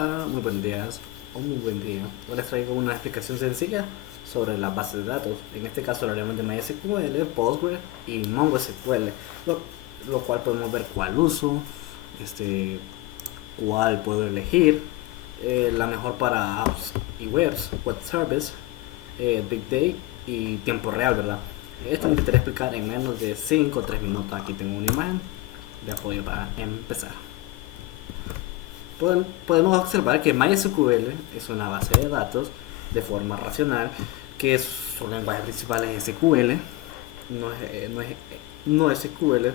Hola, muy buenos días o muy buen día. Hoy les traigo una explicación sencilla sobre las bases de datos. En este caso hablaremos de MySQL, Postgre y MongoSQL, lo, lo cual podemos ver cuál uso, este, cuál puedo elegir, la mejor para apps y webs, web service, Big Data y tiempo real, ¿verdad? Esto me intentaré explicar en menos de 5 o 3 minutos. Aquí tengo una imagen de apoyo para empezar. Podemos observar que MySQL es una base de datos de forma racional, que su lenguaje principal es SQL, no es, no es SQL,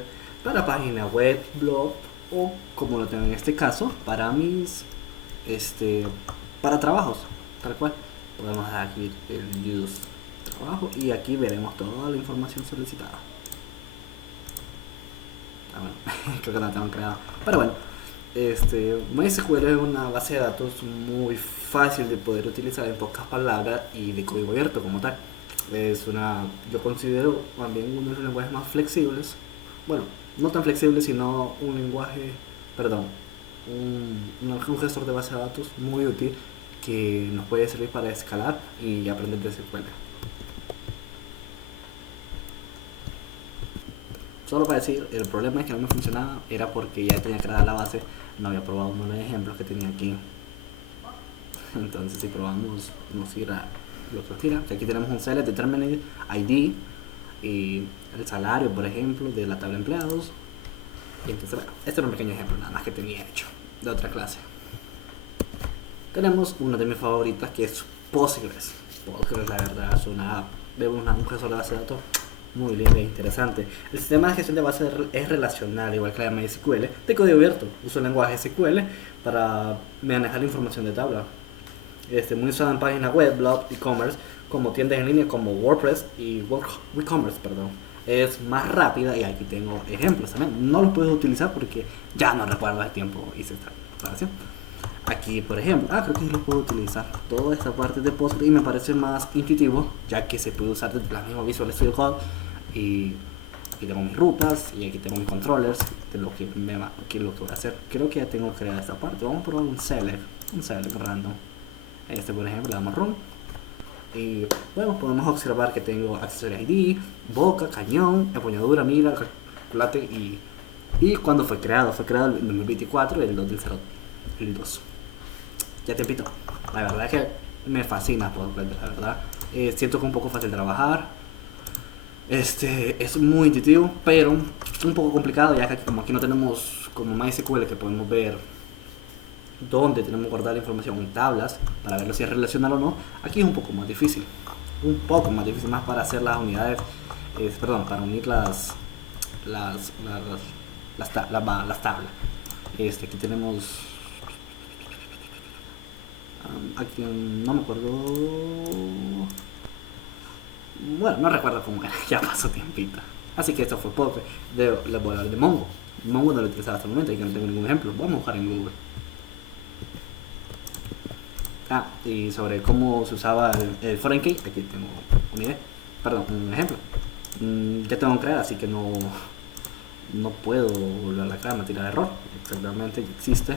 para página web, blog o como lo tengo en este caso, para mis este para trabajos, tal cual. Podemos dar aquí el use trabajo y aquí veremos toda la información solicitada. Bueno, creo que la tengo creada. Pero bueno, MySQL es una base de datos muy fácil de poder utilizar en pocas palabras y de código abierto como tal. Yo considero también uno de los lenguajes más flexibles. Bueno, no tan flexible, sino un lenguaje, perdón, un gestor de base de datos muy útil que nos puede servir para escalar y aprender de SQL. Solo para decir, el problema es que no me funcionaba, era porque ya tenía creada la base, no había probado uno de los ejemplos que tenía aquí. Entonces si probamos, nos irá lo que nos tira. Aquí tenemos un select determinate ID y el salario, por ejemplo, de la tabla de empleados. Y entonces, bueno, este era un pequeño ejemplo nada más que tenía hecho de otra clase. Tenemos una de mis favoritas que es Postgres. Postgres, la verdad, es un gestor de base de datos muy linda e interesante. El sistema de gestión de bases es relacional, igual que la MySQL, de código abierto. Uso el lenguaje SQL para manejar la información de tabla. Muy usado en páginas web, blog, e-commerce, como tiendas en línea como WordPress y WooCommerce, perdón. Es más rápida y aquí tengo ejemplos también. No los puedo utilizar porque ya no recuerdo el tiempo hice esta comparación. Aquí, por ejemplo, creo que sí lo puedo utilizar. Toda esta parte de Postgre y me parece más intuitivo, ya que se puede usar desde la misma Visual Studio Code y aquí tengo mis rutas y aquí tengo mis controllers de lo que lo que voy a hacer. Creo que ya tengo creada esta parte. Vamos a probar un select random. Por ejemplo, le damos run y bueno, podemos observar que tengo accessory ID, boca, cañón, empuñadura, mira, calculate y cuando fue creado en 2024, el 2 del 0, el 2. Ya te invito. La verdad es que me fascina, la verdad. Siento que es un poco fácil de trabajar. Es muy intuitivo, pero un poco complicado, ya que como aquí no tenemos como MySQL que podemos ver dónde tenemos que guardar la información en tablas para ver si es relacional o no. Aquí es un poco más difícil, más para hacer las unidades, para unir las tablas. Aquí tenemos, aquí no me acuerdo, bueno, no recuerdo cómo era, ya pasó tiempito. Así que esto fue poco. Les voy a hablar de Mongo. Mongo no lo he utilizado hasta el momento y que no tengo ningún ejemplo. Vamos a buscar en Google. Y sobre cómo se usaba el foreign key, aquí tengo una idea, perdón, un ejemplo. Ya tengo que crear, así que no puedo volver a crear, me tira de error. Exactamente, existe,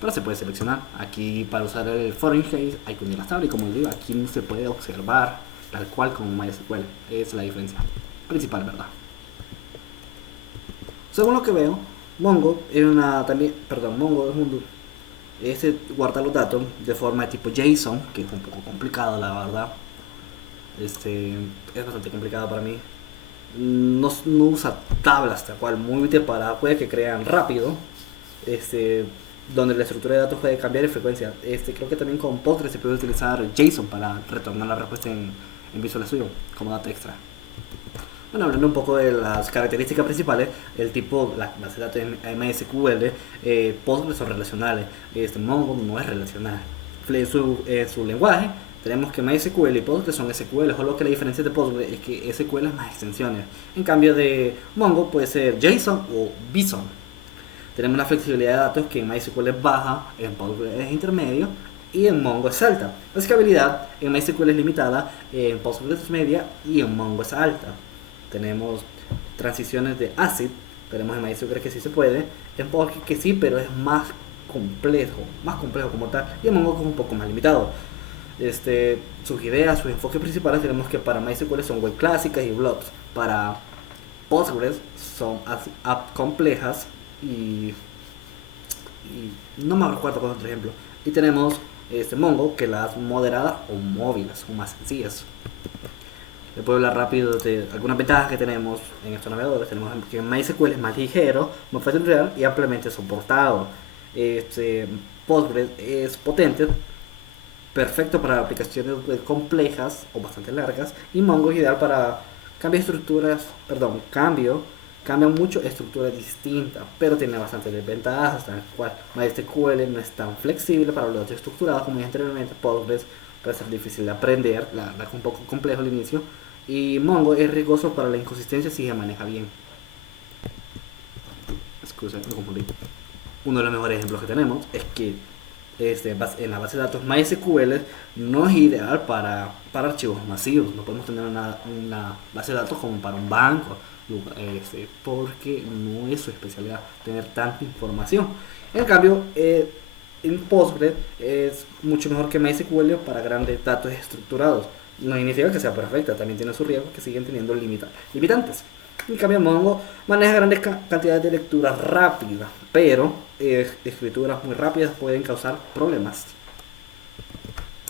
pero se puede seleccionar. Aquí para usar el foreign key hay que unir las tablas y como les digo, aquí no se puede observar tal cual como MySQL. Es la diferencia principal, ¿verdad? Según lo que veo, Mongo es guardar los datos de forma de tipo JSON, que es un poco complicado, la verdad. Es bastante complicado para mí. No usa tablas tal cual, muy útil para puede que crean rápido. Donde la estructura de datos puede cambiar de frecuencia. Creo que también con Postgres se puede utilizar JSON para retornar la respuesta en Visual Studio como data extra. Bueno, hablando un poco de las características principales, el tipo, la base de datos de MySQL, Postgres son relacionales, Mongo no es relacional. Su lenguaje, tenemos que MySQL y Postgres son SQL, solo que la diferencia de Postgres es que SQL es más extensiones. En cambio de Mongo puede ser JSON o Bison. Tenemos la flexibilidad de datos que en MySQL es baja, en Postgres es intermedio y en Mongo es alta. La escalabilidad en MySQL es limitada, en Postgres es media y en Mongo es alta. Tenemos transiciones de ACID, tenemos en MySQL que sí se puede, en Postgres que sí, pero es más complejo, más complejo como tal, y el Mongo es un poco más limitado. Sus ideas, sus enfoques principales tenemos que para MySQL son web clásicas y blobs. Para Postgres son apps complejas y, y no me recuerdo con otro ejemplo. Y tenemos Mongo que las moderadas o móviles o más sencillas. Les puedo hablar rápido de algunas ventajas que tenemos en estos navegadores. Tenemos que MySQL es más ligero, más fácil de usar y ampliamente soportado. Postgres es potente, perfecto para aplicaciones complejas o bastante largas, y Mongo es ideal para cambiar estructuras, perdón, cambia mucho estructuras distintas, pero tiene bastantes desventajas, tal cual MySQL no es tan flexible para los datos estructurados como dije anteriormente. Postgres puede ser difícil de aprender, la verdad que un poco complejo al inicio, y Mongo es riesgoso para la inconsistencia si se maneja bien. Excusa, me confundí. Uno de los mejores ejemplos que tenemos es que en la base de datos MySQL no es ideal para archivos masivos. No podemos tener una base de datos como para un banco, porque no es su especialidad tener tanta información. En cambio, en Postgres es mucho mejor que MySQL para grandes datos estructurados. No significa que sea perfecta, también tiene sus riesgos que siguen teniendo limitantes. En cambio, Mongo maneja grandes cantidades de lectura rápida, pero escrituras muy rápidas pueden causar problemas.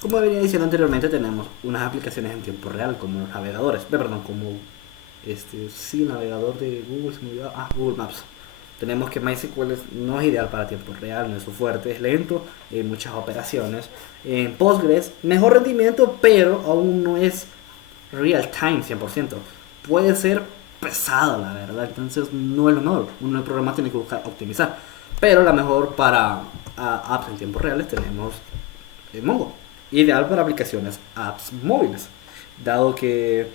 Como venía diciendo anteriormente, tenemos unas aplicaciones en tiempo real, como los navegadores, perdón, como navegador de Google, Google Maps. Tenemos que MySQL no es ideal para tiempo real, no es su fuerte, es lento en muchas operaciones. En Postgres, mejor rendimiento, pero aún no es real time 100%. Puede ser pesado, la verdad, entonces no es lo mejor. Uno en el programa tiene que buscar optimizar. Pero la mejor para apps en tiempos reales tenemos Mongo. Ideal para aplicaciones, apps móviles. Dado que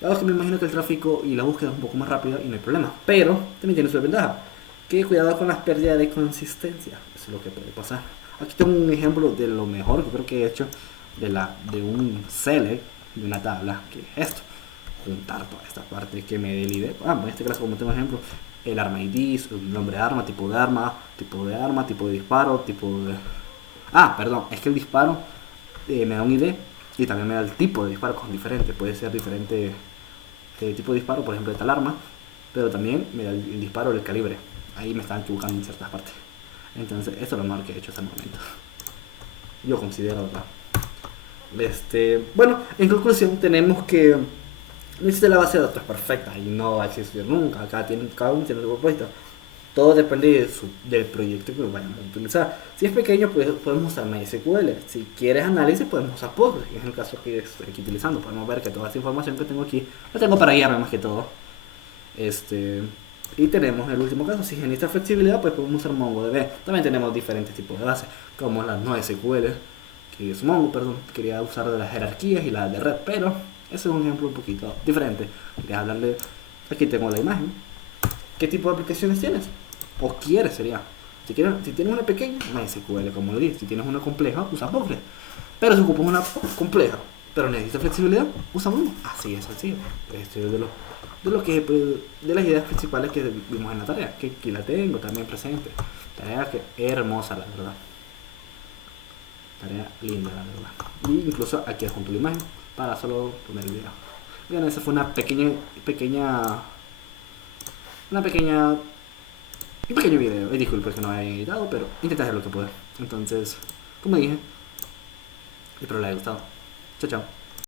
me imagino que el tráfico y la búsqueda es un poco más rápida y no hay problema. Pero también tiene su desventaja. Que cuidado con las pérdidas de consistencia. Eso es lo que puede pasar. Aquí tengo un ejemplo de lo mejor que creo que he hecho de un select de una tabla, que es esto. Juntar toda esta parte que me dé la idea. En este caso, como tengo ejemplo, el arma ID, el nombre de arma, tipo de arma, tipo de disparo, tipo de... perdón, es que el disparo me da un ID y también me da el tipo de disparo con diferente. Puede ser diferente tipo de disparo, por ejemplo, de tal arma, pero también me da el disparo del calibre. Ahí me están equivocando en ciertas partes. Entonces, esto es lo mejor que he hecho hasta el momento. Yo considero, ¿verdad? Bueno, en conclusión, tenemos que no existe la base de datos perfecta y no va a existir nunca. Cada uno tiene su propósito. Todo depende del proyecto que vayamos a utilizar. Si es pequeño, pues podemos usar MySQL. Si quieres análisis, podemos usar Postgres, que es el caso que estoy aquí utilizando. Podemos ver que toda esta información que tengo aquí la tengo para guiarme más que todo. Y tenemos el último caso, si necesita flexibilidad, pues podemos usar MongoDB. También tenemos diferentes tipos de bases, como las NoSQL, que es Mongo, perdón. Quería usar de las jerarquías y las de red, pero ese es un ejemplo un poquito diferente. Quería hablarle, aquí tengo la imagen. ¿Qué tipo de aplicaciones tienes? O quieres, sería. Si tienes una pequeña, MySQL, como lo dije. Si tienes una compleja, usa Postgres. Pero si ocupas una compleja, pero necesitas flexibilidad, usa Mongo. Así es sencillo. Este es de las ideas principales que vimos en la tarea, que aquí la tengo también presente. Tarea que es hermosa, la verdad. Tarea linda, la verdad. Y incluso aquí adjunto la imagen para solo poner el video. Bien, esa fue un pequeño video. Y disculpe que no haya editado, pero intenté hacer lo que pude. Entonces, como dije, espero les haya gustado. Chao, chao.